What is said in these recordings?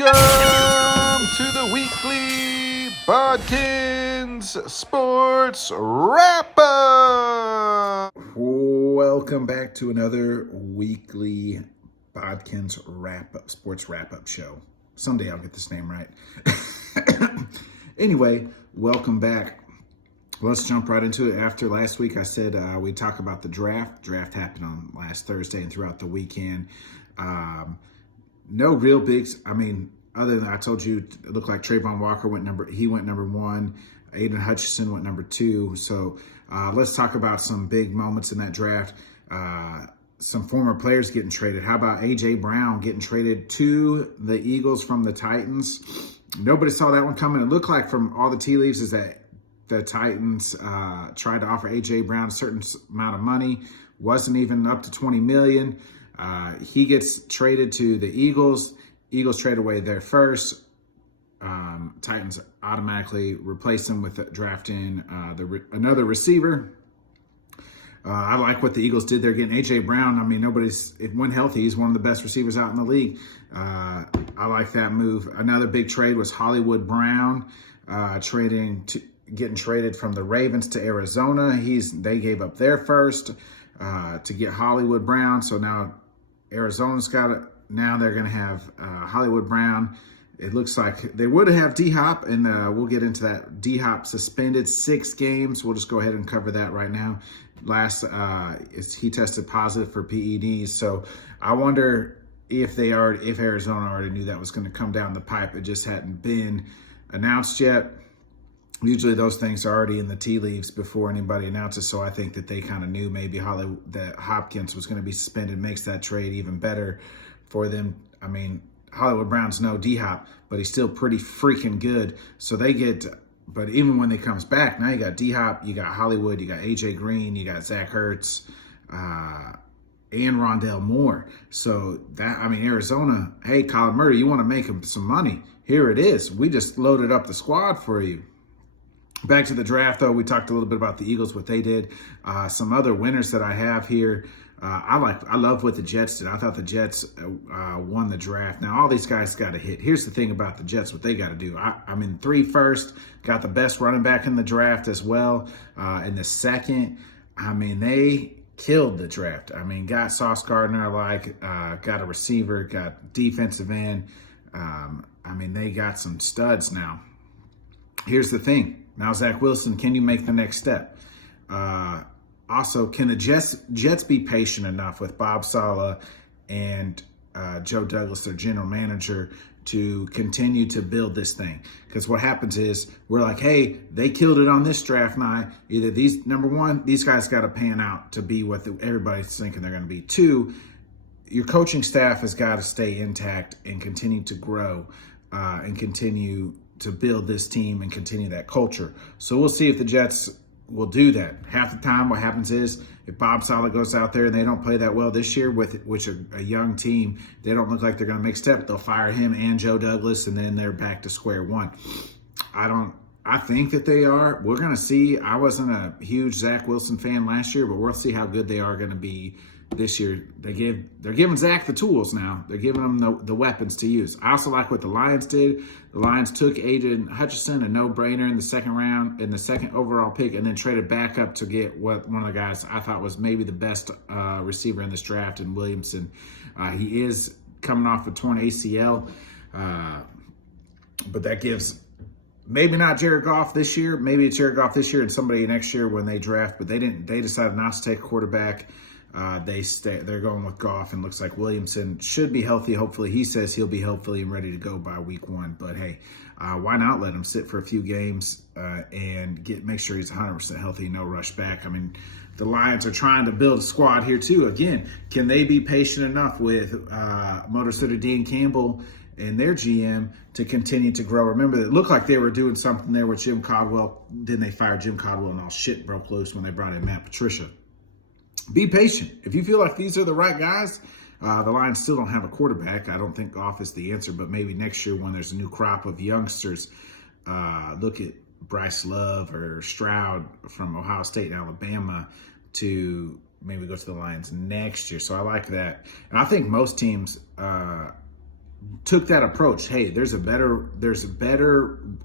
Welcome to the weekly Bodkins Sports Wrap-Up. Welcome back to another weekly Bodkins Sports Wrap-Up show. Someday I'll get this name right. Anyway, welcome back. Let's jump right into it. After last week, I said we'd talk about the draft. Draft happened on last Thursday and throughout the weekend. No real bigs. I mean, other than I told you, it looked like Trayvon Walker went number one. Aiden Hutchinson went number 2. So let's talk about some big moments in that draft. Some former players getting traded. How about A.J. Brown getting traded to the Eagles from the Titans? Nobody saw that one coming. It looked like from all the tea leaves is that the Titans tried to offer A.J. Brown a certain amount of money. Wasn't even up to $20 million. He gets traded to the Eagles. Eagles trade away their first. Titans automatically replace him with drafting another receiver. I like what the Eagles did. They're getting A.J. Brown. I mean, when healthy, he's one of the best receivers out in the league. I like that move. Another big trade was Hollywood Brown getting traded from the Ravens to Arizona. They gave up their first to get Hollywood Brown. So now Arizona's got it. Now they're going to have Hollywood Brown. It looks like they would have D-Hop, and we'll get into that. D-Hop suspended 6 games. We'll just go ahead and cover that right now. He tested positive for PEDs. So I wonder if Arizona already knew that was going to come down the pipe. It just hadn't been announced yet. Usually those things are already in the tea leaves before anybody announces, so I think that they kind of knew maybe that Hopkins was going to be suspended. Makes that trade even better for them. I mean, Hollywood Brown's no D-Hop, but he's still pretty freaking good. So but even when he comes back, now you got D-Hop, you got Hollywood, you got A.J. Green, you got Zach Ertz, and Rondell Moore. So Arizona, hey, Kyler Murray, you want to make him some money? Here it is. We just loaded up the squad for you. Back to the draft, though, we talked a little bit about the Eagles, what they did. Some other winners that I have here. I love what the Jets did. I thought the Jets won the draft. Now, all these guys got to hit. Here's the thing about the Jets, what they got to do. 3 first, got the best running back in the draft as well. In the second, they killed the draft. Got Sauce Gardner, got a receiver, got defensive end. They got some studs now. Here's the thing. Now, Zach Wilson, can you make the next step? Also, can the Jets be patient enough with Bob Chala and Joe Douglas, their general manager, to continue to build this thing? Because what happens is we're like, hey, they killed it on this draft night. Either number one, these guys got to pan out to be what everybody's thinking they're going to be. 2, your coaching staff has got to stay intact and continue to grow and continue to build this team and continue that culture. So we'll see if the Jets will do that. Half the time what happens is if Bob Chala goes out there and they don't play that well this year with a young team, they don't look like they're going to make step, they'll fire him and Joe Douglas, and then they're back to square one. I think that they are. We're going to see. I wasn't a huge Zach Wilson fan last year, but we'll see how good they are going to be this year. They're giving Zach the tools now. They're giving him the weapons to use. I also like what the Lions did. The Lions took Aiden Hutchinson, a no-brainer in the second round, in the second overall pick, and then traded back up to get one of the guys I thought was maybe the best receiver in this draft, in Williamson. He is coming off a torn ACL, but that gives maybe not Jared Goff this year. Maybe it's Jared Goff this year and somebody next year when they draft, but they didn't. They decided not to take a quarterback. They're going with Goff, and looks like Williamson should be healthy. Hopefully, he says he'll be healthy and ready to go by week 1. But hey, why not let him sit for a few games and make sure he's 100% healthy, no rush back? The Lions are trying to build a squad here too. Again, can they be patient enough with Motor City Dean Campbell and their GM to continue to grow? Remember, it looked like they were doing something there with Jim Caldwell. Then they fired Jim Caldwell, and all shit broke loose when they brought in Matt Patricia. Be patient. If you feel like these are the right guys, the Lions still don't have a quarterback. I don't think Goff is the answer, but maybe next year when there's a new crop of youngsters, look at Bryce Love or Stroud from Ohio State and Alabama to maybe go to the Lions next year. So I like that. And I think most teams took that approach. Hey, there's better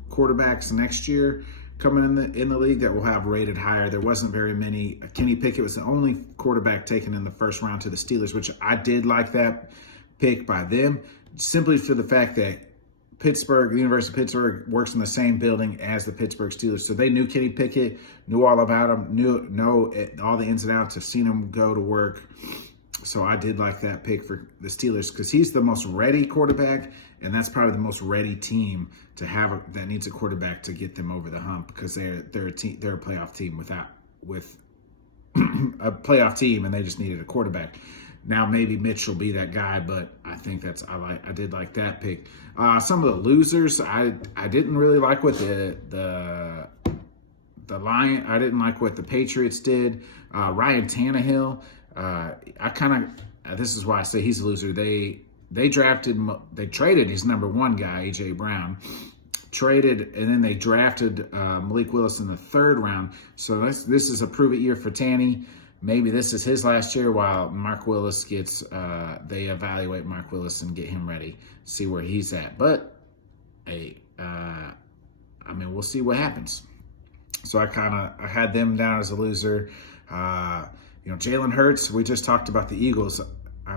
quarterbacks next year coming in the league that will have rated higher. There wasn't very many. Kenny Pickett was the only quarterback taken in the first round to the Steelers, which I did like that pick by them, simply for the fact that Pittsburgh, the University of Pittsburgh, works in the same building as the Pittsburgh Steelers. So they knew Kenny Pickett, knew all about him, know all the ins and outs, have seen him go to work. So I did like that pick for the Steelers because he's the most ready quarterback, and that's probably the most ready team to have that needs a quarterback to get them over the hump, because they're a playoff team with a playoff team, and they just needed a quarterback. Now maybe Mitch will be that guy, but I think I did like that pick. Some of the losers I didn't really like what the Lion. I didn't like what the Patriots did. Ryan Tannehill. This is why I say he's a loser. They traded his number one guy, AJ Brown, and then they drafted Malik Willis in the third round. So this is a prove it year for Tanny. Maybe this is his last year while Mark Willis they evaluate Mark Willis and get him ready, see where he's at. But hey, we'll see what happens. So I had them down as a loser. Jalen Hurts, we just talked about the Eagles.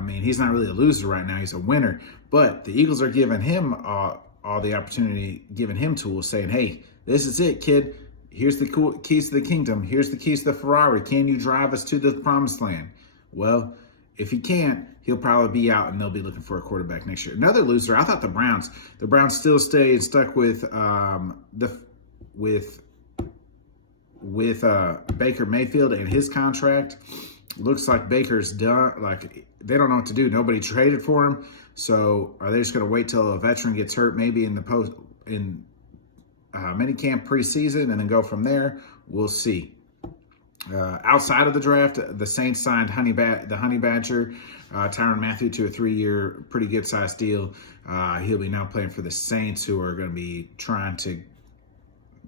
He's not really a loser right now. He's a winner. But the Eagles are giving him all the opportunity, giving him tools, saying, hey, this is it, kid. Here's the cool keys to the kingdom. Here's the keys to the Ferrari. Can you drive us to the promised land? Well, if he can't, he'll probably be out, and they'll be looking for a quarterback next year. Another loser, I thought the Browns. The Browns still stayed stuck with Baker Mayfield and his contract. Looks like Baker's done. Like, they don't know what to do. Nobody traded for him. So are they just going to wait till a veteran gets hurt, maybe in minicamp preseason, and then go from there? We'll see. Outside of the draft, the Saints signed the Honey Badger, Tyrann Mathieu, to a 3-year, pretty good sized deal. He'll be now playing for the Saints, who are going to be trying to,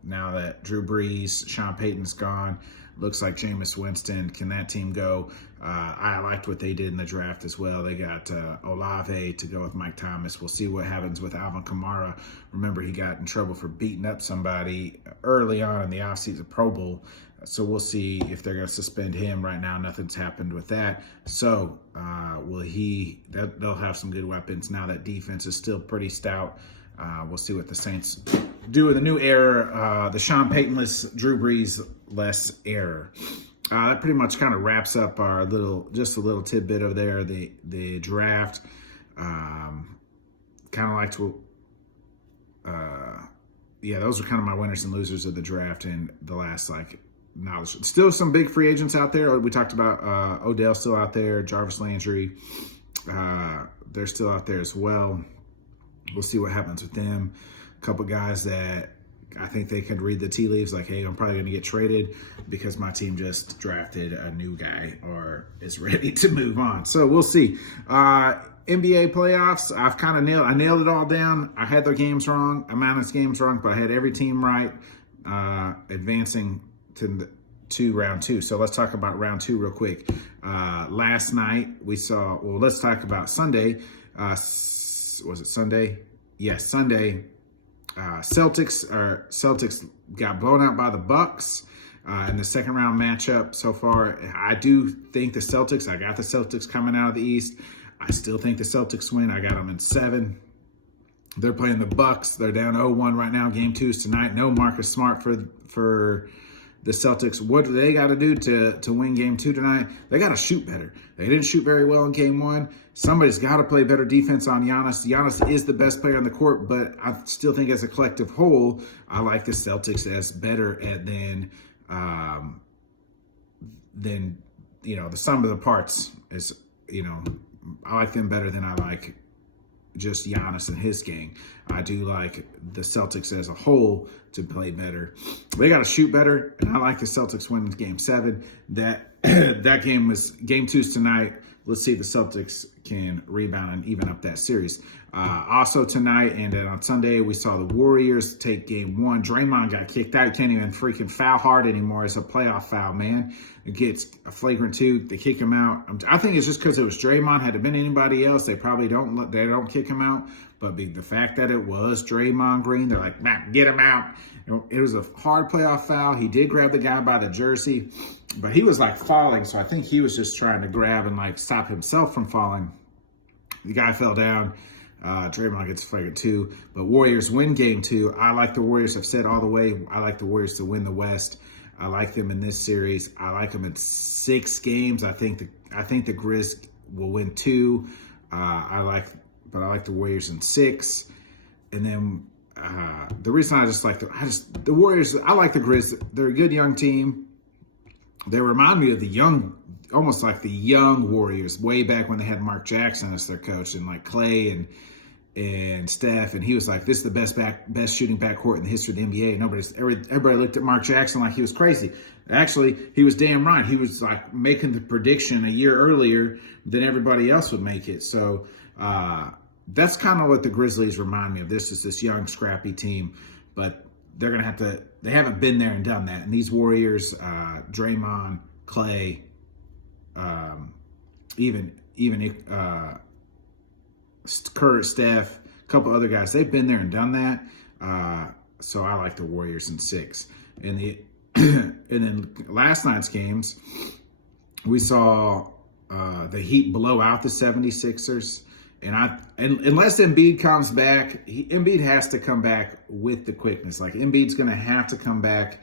now that Drew Brees, Sean Payton's gone, looks like Jameis Winston. Can that team go? I liked what they did in the draft as well. They got Olave to go with Mike Thomas. We'll see what happens with Alvin Kamara. Remember, he got in trouble for beating up somebody early on in the offseason, Pro Bowl. So we'll see if they're going to suspend him. Right now, nothing's happened with that. So they'll have some good weapons. Now that defense is still pretty stout. We'll see what the Saints do in the new era, the Sean Payton-less, Drew Brees-less era. That pretty much kind of wraps up our just a little tidbit of there, the draft. Kind of liked what, those are kind of my winners and losers of the draft and the last knowledge. Still some big free agents out there. We talked about Odell still out there, Jarvis Landry. They're still out there as well. We'll see what happens with them. A couple guys that I think they could read the tea leaves, like, hey, I'm probably going to get traded because my team just drafted a new guy or is ready to move on. So we'll see. NBA playoffs, I nailed it all down. I had their games wrong, amount games wrong, but I had every team right, advancing to round 2. So let's talk about round 2 real quick. Last night let's talk about Sunday. Was it Sunday? Yes, Sunday. Celtics got blown out by the Bucks in the second round matchup so far. I do think the Celtics, I got the Celtics coming out of the East. I still think the Celtics win. I got them in 7. They're playing the Bucks. They're down 0-1 right now. Game 2 is tonight. No Marcus Smart for the Celtics. What do they got to do to win Game 2 tonight? They got to shoot better. They didn't shoot very well in Game 1. Somebody's got to play better defense on Giannis. Giannis is the best player on the court, but I still think as a collective whole, I like the Celtics as better than the sum of the parts is, I like them better than I like just Giannis and his gang. I do like the Celtics as a whole to play better. They got to shoot better, and I like the Celtics winning Game 7. That game 2's tonight. let's see if the Celtics can rebound and even up that series. Also tonight and then on Sunday, we saw the Warriors take game 1. Draymond got kicked out. Can't even freaking foul hard anymore. It's a playoff foul, man. It gets a flagrant 2. They kick him out. I think it's just because it was Draymond. Had it been anybody else, they probably don't kick him out. But the fact that it was Draymond Green, they're like, Matt, get him out. It was a hard playoff foul. He did grab the guy by the jersey, but he was like falling. So I think he was just trying to grab and like stop himself from falling. The guy fell down. Draymond gets flagrant 2. But Warriors win game 2. I like the Warriors. I've said all the way, I like the Warriors to win the West. I like them in this series. I like them in 6 games. I think the Grizz will win 2. I like the Warriors in 6. And then the reason I just like the Warriors, I like the Grizz. They're a good young team. They remind me of the young, almost like the young Warriors way back when they had Mark Jackson as their coach and like Clay and Steph, and he was like, this is the best shooting backcourt in the history of the NBA. And everybody looked at Mark Jackson like he was crazy. Actually, he was damn right. He was like making the prediction a year earlier than everybody else would make it. So that's kind of what the Grizzlies remind me of. This is this young, scrappy team, but they're going to have to, they haven't been there and done that. And these Warriors, Draymond, Clay, even Kurt, Steph, a couple other guys, they've been there and done that. So I like the Warriors in 6. And then last night's games, we saw the Heat blow out the 76ers. And unless Embiid comes back, Embiid has to come back with the quickness. Like Embiid's going to have to come back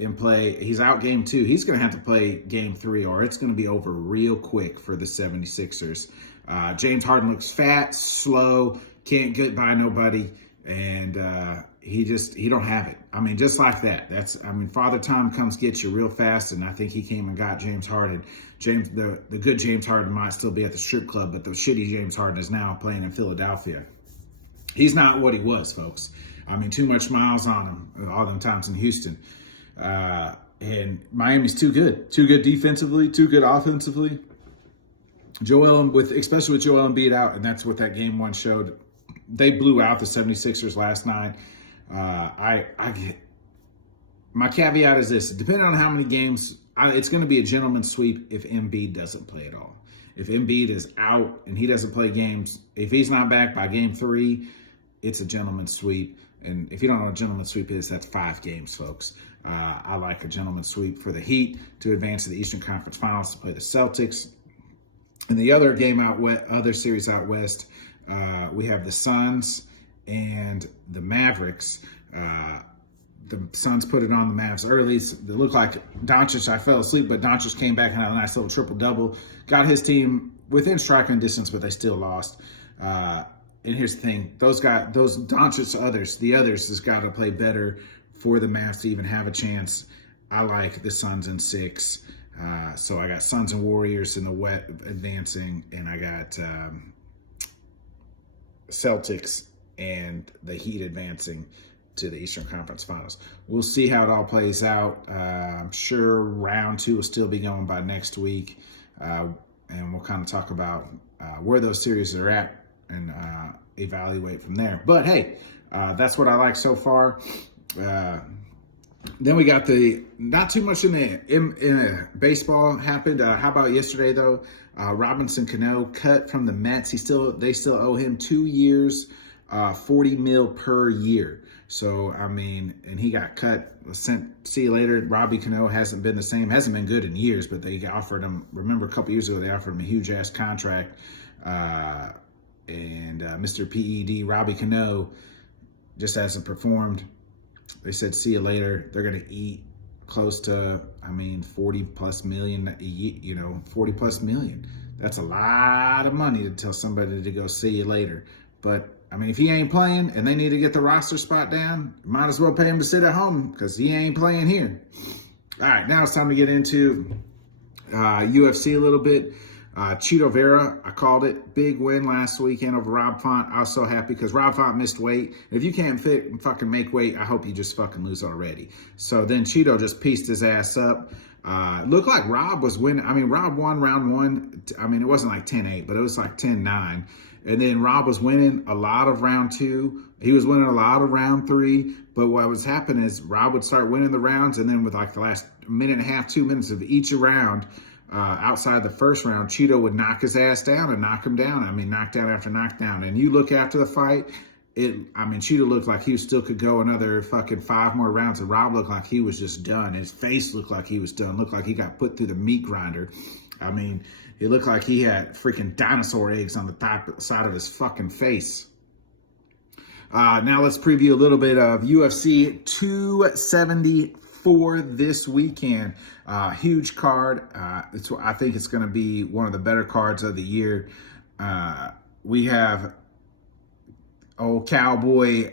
and play. He's out game 2. He's going to have to play game 3, or it's going to be over real quick for the 76ers. James Harden looks fat, slow, can't get by nobody, and he don't have it. I mean, just like that. Father Time comes get you real fast, and I think he came and got James Harden. The good James Harden might still be at the strip club, but the shitty James Harden is now playing in Philadelphia. He's not what he was, folks. I mean, too much miles on him all them times in Houston. And Miami's too good defensively, too good offensively. Especially with Joel Embiid out, and that's what that game 1 showed. They blew out the 76ers last night. My caveat is this: depending on how many games, it's going to be a gentleman's sweep if Embiid doesn't play at all. If Embiid is out and he doesn't play games, if he's not back by game 3, it's a gentleman's sweep. And if you don't know what a gentleman's sweep is, that's 5 games, folks. I like a gentleman's sweep for the Heat to advance to the Eastern Conference Finals to play the Celtics. And the other other series out west, we have the Suns and the Mavericks. The Suns put it on the Mavs early. It looked like Doncic, I fell asleep, but Doncic came back and had a nice little triple-double. Got his team within striking distance, but they still lost. And here's the thing. Those Doncic, the others has got to play better for the Mavs to even have a chance. I like the Suns in 6. So I got Suns and Warriors in the wet advancing, and I got Celtics and the Heat advancing to the Eastern Conference Finals. We'll see how it all plays out. I'm sure round 2 will still be going by next week, and we'll kind of talk about where those series are at and evaluate from there. But hey, that's what I like so far. Then we got not too much in baseball happened. How about yesterday though? Robinson Cano cut from the Mets. They still owe him 2 years, $40 million per year. So I mean, and he got cut. See you later. Robbie Cano hasn't been the same. Hasn't been good in years, but they offered him. Remember a couple years ago they offered him a huge ass contract. And Mr. PED Robbie Cano just hasn't performed. They said, see you later. They're going to eat close to, 40 plus million, 40 plus million. That's a lot of money to tell somebody to go see you later. But, if he ain't playing and they need to get the roster spot down, might as well pay him to sit at home because he ain't playing here. All right, now it's time to get into UFC a little bit. Cheeto Vera, I called it. Big win last weekend over Rob Font. I was so happy because Rob Font missed weight. If you can't fucking make weight, I hope you just fucking lose already. So then Cheeto just pieced his ass up. Looked like Rob was winning. I mean, Rob won round one. I mean, it wasn't like 10-8, but it was like 10-9. And then Rob was winning a lot of round two. He was winning a lot of round three. But what was happening is Rob would start winning the rounds, and then with like the last minute and a half, 2 minutes of each round, outside the first round, Cheeto would knock his ass down and knock him down. I mean, knockdown after knockdown. And you look after the fight, Cheeto looked like he still could go another fucking 5 more rounds, and Rob looked like he was just done. His face looked like he was done. Looked like he got put through the meat grinder. I mean, it looked like he had freaking dinosaur eggs on the top side of his fucking face. Now let's preview a little bit of UFC 274 this weekend. Huge card. I think it's going to be one of the better cards of the year. We have old Cowboy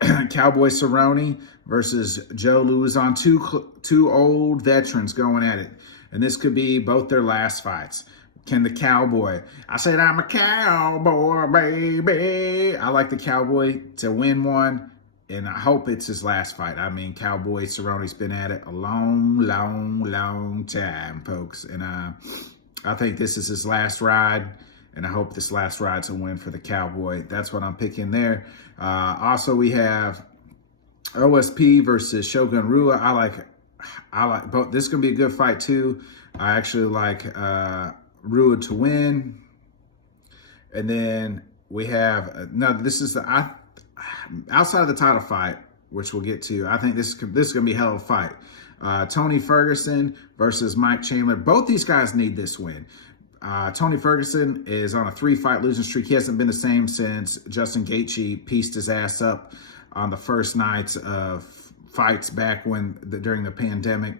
Cerrone versus Joe Louison, two old veterans going at it. And this could be both their last fights. Can the Cowboy? I said, I'm a cowboy, baby. I like the Cowboy to win one, and I hope it's his last fight. I mean, Cowboy Cerrone's been at it a long, long, long time, folks. And I think this is his last ride, and I hope this last ride's a win for the Cowboy. That's what I'm picking there. Also, we have OSP versus Shogun Rua. I like both. This is going to be a good fight, too. I actually like Rua to win. And then we have this is the outside of the title fight, which we'll get to. I think this is going to be a hell of a fight. Tony Ferguson versus Mike Chandler. Both these guys need this win. Tony Ferguson is on a 3-fight losing streak. He hasn't been the same since Justin Gaichy pieced his ass up on the first nights of fights back during the pandemic.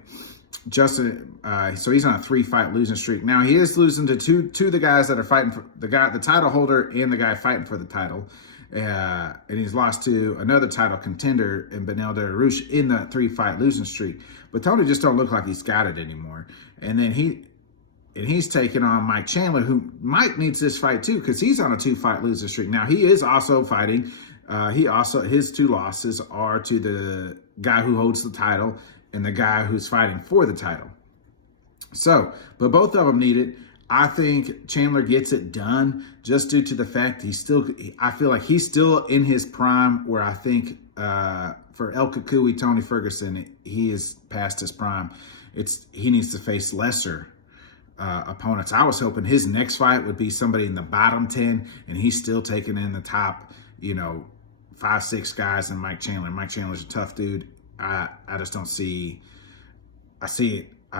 Justin, so he's on a 3-fight losing streak. Now he is losing to two of the guys that are fighting for the title holder and the guy fighting for the title. And he's lost to another title contender in Beneil Dariush in the 3-fight losing streak. But Tony just don't look like he's got it anymore. And then he's taking on Mike Chandler, who Mike needs this fight too, because he's on a 2-fight losing streak. Now he is also fighting. His 2 losses are to the guy who holds the title and the guy who's fighting for the title. So, but both of them need it. I think Chandler gets it done just due to the fact I feel like he's still in his prime, where I think for El Kukui, Tony Ferguson, he is past his prime. He needs to face lesser opponents. I was hoping his next fight would be somebody in the bottom 10, and he's still taking in the top, 5-6 guys in Mike Chandler. Mike Chandler's a tough dude. I just don't see. I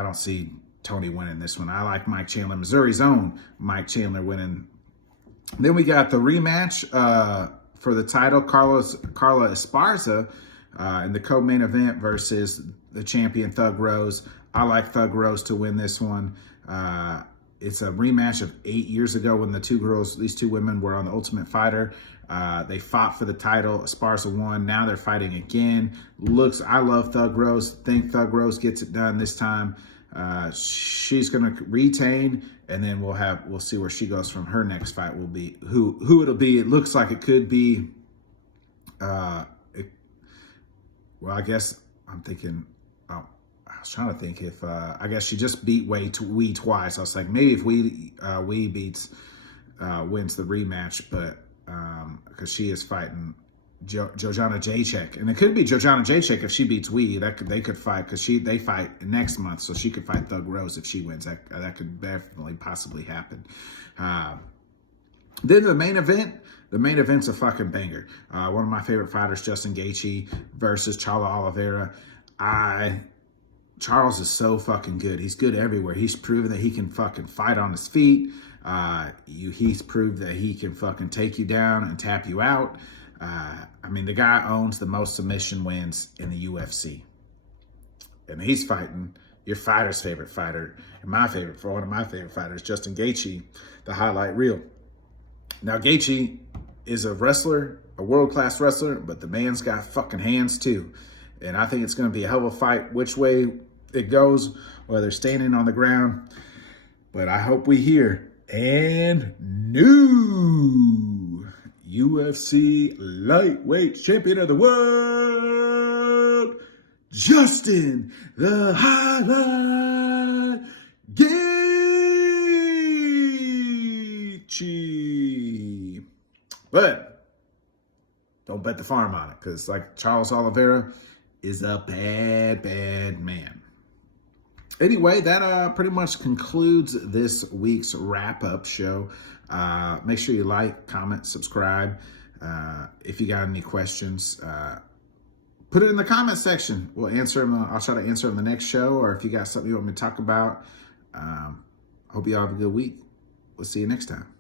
don't see Tony winning this one. I like Mike Chandler, Missouri's own Mike Chandler winning. Then we got the rematch for the title, Carla Esparza in the co-main event versus the champion Thug Rose. I like Thug Rose to win this one. It's a rematch of 8 years ago when these two women were on The Ultimate Fighter. They fought for the title. Esparza won. Now they're fighting again. I love Thug Rose. Think Thug Rose gets it done this time. She's going to retain, and then we'll see where she goes from her next fight. Will be who it'll be. It looks like it could be. I guess I'm thinking. I was trying to think if I guess she just beat Wee twice. I was like, maybe if Wee wins the rematch, but because she is fighting Joanna Jacek, and it could be Joanna Jacek if she beats Wee. They could fight because they fight next month, so she could fight Thug Rose if she wins. That could definitely possibly happen. Then the main event. The main event's a fucking banger. One of my favorite fighters, Justin Gaichy versus Chala Oliveira. Charles is so fucking good. He's good everywhere. He's proven that he can fucking fight on his feet. He's proved that he can fucking take you down and tap you out. The guy owns the most submission wins in the UFC. And he's fighting your fighter's favorite fighter, and one of my favorite fighters, Justin Gaichy, the highlight reel. Now, Gaichy is a wrestler, a world-class wrestler, but the man's got fucking hands too. And I think it's going to be a hell of a fight. Which way it goes, whether standing on the ground, But I hope we hear and new UFC lightweight champion of the world, Justin the Highlight Gaichy. But don't bet the farm on it, because like Charles Oliveira is a bad, bad man. Anyway, that pretty much concludes this week's wrap-up show. Make sure you like, comment, subscribe. If you got any questions, put it in the comment section. We'll answer them. I'll try to answer them the next show, or if you got something you want me to talk about. Hope you all have a good week. We'll see you next time.